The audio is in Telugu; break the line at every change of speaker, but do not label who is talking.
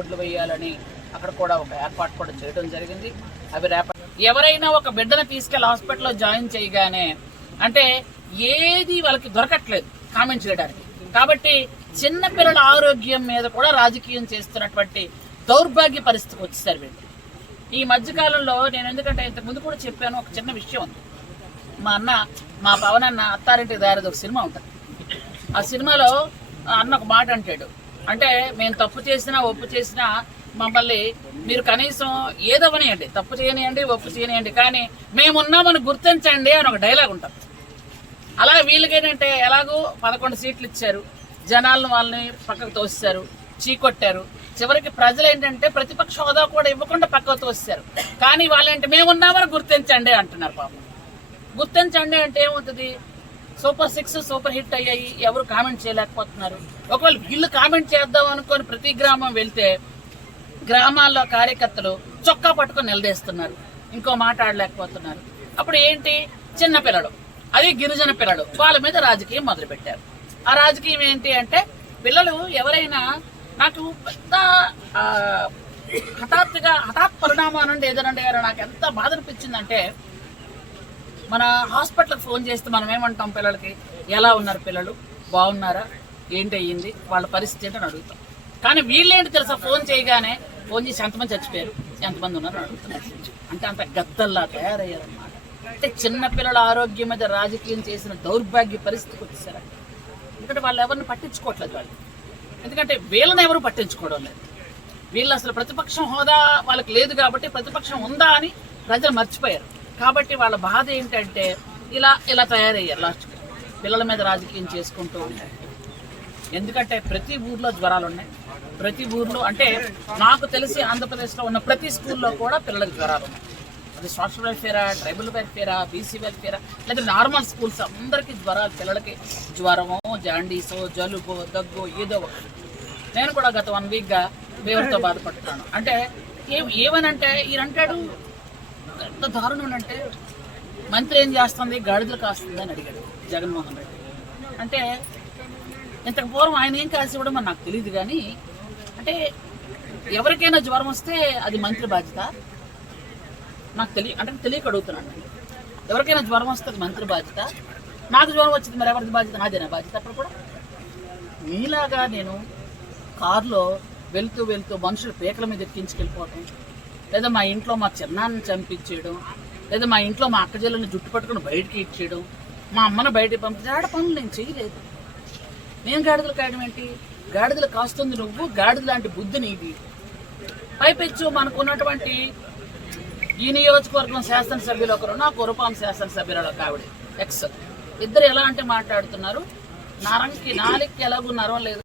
రోడ్లు వేయాలని అక్కడ కూడా ఒక ఏర్పాటు కూడా చేయడం జరిగింది. అవి రేపటి ఎవరైనా ఒక బిడ్డను తీసుకెళ్ళి హాస్పిటల్లో జాయిన్ చేయగానే అంటే ఏది వాళ్ళకి దొరకట్లేదు కామెంట్ చేయడానికి. కాబట్టి చిన్నపిల్లల ఆరోగ్యం మీద కూడా రాజకీయం చేస్తున్నటువంటి దౌర్భాగ్య పరిస్థితికి వచ్చేసారు వీళ్ళు. ఈ మధ్యకాలంలో నేను ఎందుకంటే ఇంతకు ముందు కూడా చెప్పాను ఒక చిన్న విషయం ఉంది. మా అన్న మా పవన్ అన్న అత్తారింటి దారిది ఒక సినిమా ఉంటుంది. ఆ సినిమాలో ఆ అన్న ఒక మాట అంటాడు. అంటే మేము తప్పు చేసినా ఒప్పు చేసినా మమ్మల్ని మీరు కనీసం ఏదవనియండి తప్పు చేయనియండి ఒప్పు చేయనియండి. కానీ మేమున్నామని గుర్తించండి అని ఒక డైలాగ్ ఉంటుంది. అలా వీళ్ళకేంటంటే ఎలాగో పదకొండు సీట్లు ఇచ్చారు. జనాలను వాళ్ళని పక్కకు తోస్తారు చీకొట్టారు. చివరికి ప్రజలు ఏంటంటే ప్రతిపక్ష హోదా కూడా ఇవ్వకుండా పక్కకు తోస్తారు కానీ వాళ్ళేంటి మేమున్నామని గుర్తించండి అంటున్నారు పాపం. గుర్తించండి అంటే ఏమవుతుంది? సూపర్ సిక్స్ సూపర్ హిట్ అయ్యాయి. ఎవరు కామెంట్ చేయలేకపోతున్నారు? ఒకవేళ వీళ్ళు కామెంట్ చేద్దాం అనుకొని ప్రతి గ్రామం వెళ్తే గ్రామాల్లో కార్యకర్తలు చొక్కా పట్టుకొని నిలదీస్తున్నారు. ఇంకో మాట్లాడలేకపోతున్నారు అప్పుడు ఏంటి? చిన్న పిల్లడు అది గిరిజన పిల్లడు వాళ్ళ మీద రాజకీయం మొదలుపెట్టారు. ఆ రాజకీయం ఏంటి అంటే పిల్లలు ఎవరైనా నాకు పెద్ద హఠాత్తుగా హఠాత్ పరిణామం నుండి ఏదైనా గారు నాకు ఎంత బాధ అనిపించిందంటే మన హాస్పిటల్కి ఫోన్ చేస్తే మనం ఏమంటాం పిల్లలకి? ఎలా ఉన్నారు పిల్లలు? బాగున్నారా? ఏంటి అయ్యింది? వాళ్ళ పరిస్థితి ఏంటని అడుగుతాం. కానీ వీళ్ళేంటి తెలుసా ఫోన్ చేయగానే? ఫోన్ చేసి ఎంతమంది చచ్చిపోయారు? ఎంతమంది ఉన్నారు అడుగుతున్నారు అంటే అంత గద్దల్లా తయారయ్యారన్నమాట. అంటే చిన్న పిల్లల ఆరోగ్యం మీద రాజకీయం చేసిన దౌర్భాగ్య పరిస్థితికి వచ్చేసారు ఎందుకంటే వాళ్ళు ఎవరిని పట్టించుకోవట్లేదు వాళ్ళు. ఎందుకంటే వీళ్ళని ఎవరు పట్టించుకోవడం లేదు. వీళ్ళు అసలు ప్రతిపక్షం హోదా వాళ్ళకి లేదు కాబట్టి ప్రతిపక్షం ఉందా అని ప్రజలు మర్చిపోయారు. కాబట్టి వాళ్ళ బాధ ఏంటంటే ఇలా ఇలా తయారయ్యారు లాస్ట్కి. పిల్లల మీద రాజకీయం చేసుకుంటూ ఉంటారు ఎందుకంటే ప్రతి ఊర్లో జ్వరాలు ఉన్నాయి. ప్రతి ఊర్లో అంటే నాకు తెలిసి ఆంధ్రప్రదేశ్లో ఉన్న ప్రతి స్కూల్లో కూడా పిల్లలకు జ్వరాలు ఉన్నాయి. అది సోషల్ వెల్ఫేరా ట్రైబల్ వెల్ఫేరా బీసీ వెల్ఫేరా లేదా నార్మల్ స్కూల్స్ అందరికీ జ్వరాలు పిల్లలకి జ్వరమో జాండీసో జలుబో దగ్గో ఏదో ఒకటి నేను కూడా గత వన్ వీక్గా ఫీవర్తో బాధపడుతున్నాను. అంటే ఏం ఏమనంటే ఈయన అంటాడు ఎంత దారుణం అంటే మంత్రి ఏం చేస్తుంది? గాడిదలు కాస్తుంది అని అడిగాడు జగన్మోహన్ రెడ్డి. అంటే ఇంతకు పూర్వం ఆయన ఏం కాసి ఇవ్వడం నాకు తెలియదు కానీ అంటే ఎవరికైనా జ్వరం వస్తే అది మంత్రి బాధ్యత. నాకు తెలియ అంటే తెలియక అడుగుతున్నాను. ఎవరికైనా జ్వరం వస్తే అది మంత్రి బాధ్యత. నాకు జ్వరం వచ్చింది మరి ఎవరిది బాధ్యత? నాదేనా బాధ్యత అప్పుడు కూడా? మీలాగా నేను కారులో వెళ్తూ వెళ్తూ మనుషులు పీకల మీద ఎక్కించుకెళ్ళిపోవటం లేదా మా ఇంట్లో మా చిన్నాన్ని చంపించేయడం లేదా మా ఇంట్లో మా అక్కజల్లని జుట్టు పట్టుకుని బయటికి ఇచ్చేయడం మా అమ్మను బయటికి పంపించే ఆడ పనులు నేను చేయలేదు. నేను గాడిదలు కాయడం ఏంటి? గాడిదలు కాస్తుంది నువ్వు గాడిద లాంటి బుద్ధి నీది. పైపెచ్చు మనకున్నటువంటి ఈ నియోజకవర్గం శాసనసభ్యులు ఒకరు నా కురపాం శాసనసభ్యులు ఒక ఆవిడ ఎక్స్. ఇద్దరు ఎలా అంటే మాట్లాడుతున్నారు? నరంకి నాలికి ఎలాగూ నరం లేదు.